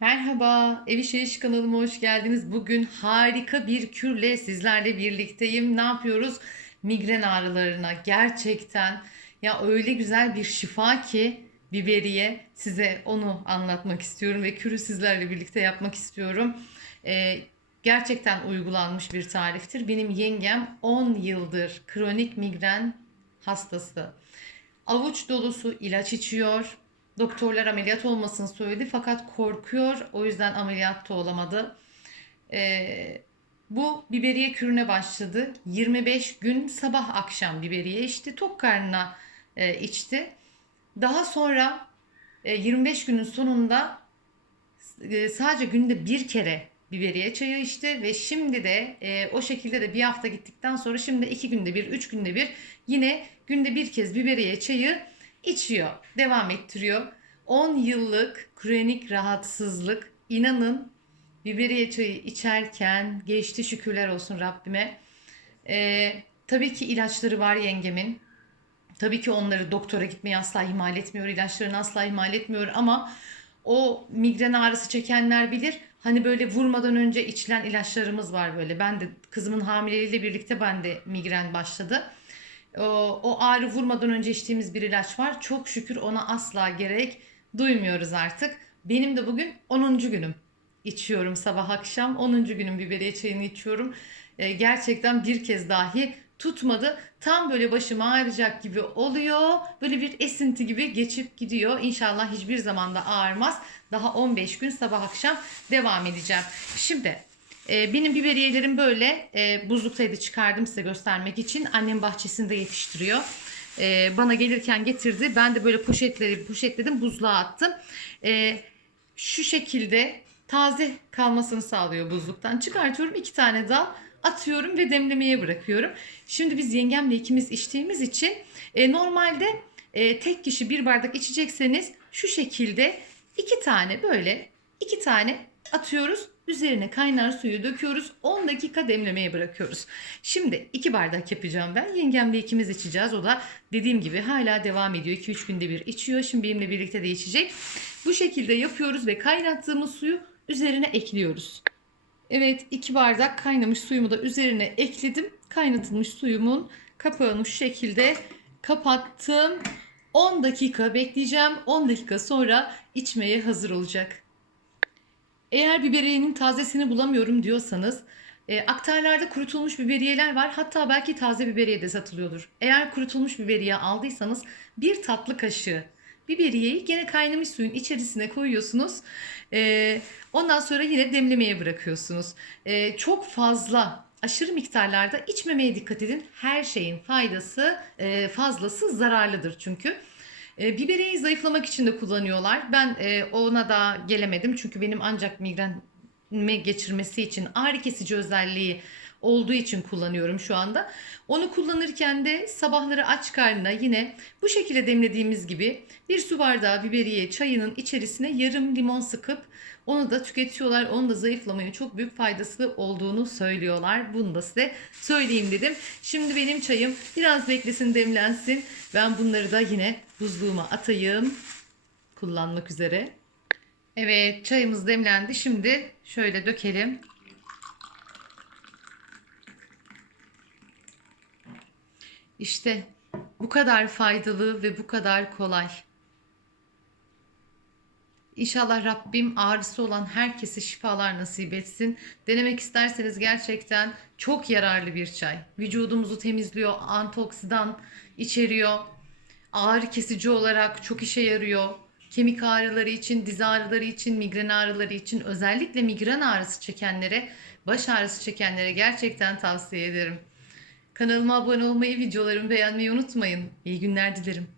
Merhaba, Ev İşi İş kanalıma hoş geldiniz. Bugün harika bir kürle sizlerle birlikteyim. Ne yapıyoruz? Migren ağrılarına gerçekten ya öyle güzel bir şifa ki biberiye size onu anlatmak istiyorum ve kürü sizlerle birlikte yapmak istiyorum. Ee, gerçekten uygulanmış bir tariftir. Benim yengem 10 yıldır kronik migren hastası. Avuç dolusu ilaç içiyor. Doktorlar ameliyat olmasını söyledi fakat korkuyor. O yüzden ameliyat da olamadı. Ee, bu biberiye kürüne başladı. 25 gün sabah akşam biberiye içti. Tok karnına e, içti. Daha sonra e, 25 günün sonunda e, sadece günde bir kere biberiye çayı içti ve şimdi de e, o şekilde de bir hafta gittikten sonra şimdi iki günde bir, üç günde bir yine günde bir kez biberiye çayı içiyor, devam ettiriyor. 10 yıllık kronik rahatsızlık inanın biberiye çayı içerken geçti şükürler olsun Rabbime. E, tabii ki ilaçları var yengemin. Tabii ki onları doktora gitmeyi asla ihmal etmiyor, ilaçlarını asla ihmal etmiyor ama o migren ağrısı çekenler bilir. Hani böyle vurmadan önce içilen ilaçlarımız var böyle. Ben de kızımın hamileliğiyle birlikte ben de migren başladı. O, o ağrı vurmadan önce içtiğimiz bir ilaç var. Çok şükür ona asla gerek duymuyoruz artık. Benim de bugün 10. günüm. İçiyorum sabah akşam 10. günüm biberiye çayını içiyorum. Ee, gerçekten bir kez dahi tutmadı. Tam böyle başım ağrıyacak gibi oluyor. Böyle bir esinti gibi geçip gidiyor. İnşallah hiçbir zaman da ağrımaz. Daha 15 gün sabah akşam devam edeceğim. Şimdi e, benim biberiyelerim böyle e, buzluktaydı çıkardım size göstermek için. Annem bahçesinde yetiştiriyor. E, bana gelirken getirdi. Ben de böyle poşetleri poşetledim buzluğa attım. E, şu şekilde taze kalmasını sağlıyor buzluktan. Çıkartıyorum iki tane dal atıyorum ve demlemeye bırakıyorum. Şimdi biz yengemle ikimiz içtiğimiz için e, normalde e, tek kişi bir bardak içecekseniz şu şekilde iki tane böyle iki tane atıyoruz. Üzerine kaynar suyu döküyoruz. 10 dakika demlemeye bırakıyoruz. Şimdi iki bardak yapacağım ben. Yengemle ikimiz içeceğiz. O da dediğim gibi hala devam ediyor. 2-3 günde bir içiyor. Şimdi benimle birlikte de içecek. Bu şekilde yapıyoruz ve kaynattığımız suyu üzerine ekliyoruz. Evet iki bardak kaynamış suyumu da üzerine ekledim. Kaynatılmış suyumun kapağını şu şekilde kapattım. 10 dakika bekleyeceğim. 10 dakika sonra içmeye hazır olacak. Eğer biberiyenin tazesini bulamıyorum diyorsanız e, aktarlarda kurutulmuş biberiyeler var. Hatta belki taze biberiye de satılıyordur. Eğer kurutulmuş biberiye aldıysanız bir tatlı kaşığı biberiyeyi gene kaynamış suyun içerisine koyuyorsunuz. E, ondan sonra yine demlemeye bırakıyorsunuz. E, çok fazla aşırı miktarlarda içmemeye dikkat edin. Her şeyin faydası e, fazlası zararlıdır çünkü. E, biberiyeyi zayıflamak için de kullanıyorlar. Ben e, ona da gelemedim çünkü benim ancak migrenimi geçirmesi için ağrı kesici özelliği olduğu için kullanıyorum şu anda. Onu kullanırken de sabahları aç karnına yine bu şekilde demlediğimiz gibi bir su bardağı biberiye çayının içerisine yarım limon sıkıp onu da tüketiyorlar. Onun da zayıflamaya çok büyük faydası olduğunu söylüyorlar. Bunu da size söyleyeyim dedim. Şimdi benim çayım biraz beklesin demlensin. Ben bunları da yine buzluğuma atayım. Kullanmak üzere. Evet çayımız demlendi. Şimdi şöyle dökelim. İşte bu kadar faydalı ve bu kadar kolay. İnşallah Rabbim ağrısı olan herkese şifalar nasip etsin. Denemek isterseniz gerçekten çok yararlı bir çay. Vücudumuzu temizliyor, antioksidan içeriyor. Ağrı kesici olarak çok işe yarıyor. Kemik ağrıları için, diz ağrıları için, migren ağrıları için özellikle migren ağrısı çekenlere, baş ağrısı çekenlere gerçekten tavsiye ederim. Kanalıma abone olmayı, videolarımı beğenmeyi unutmayın. İyi günler dilerim.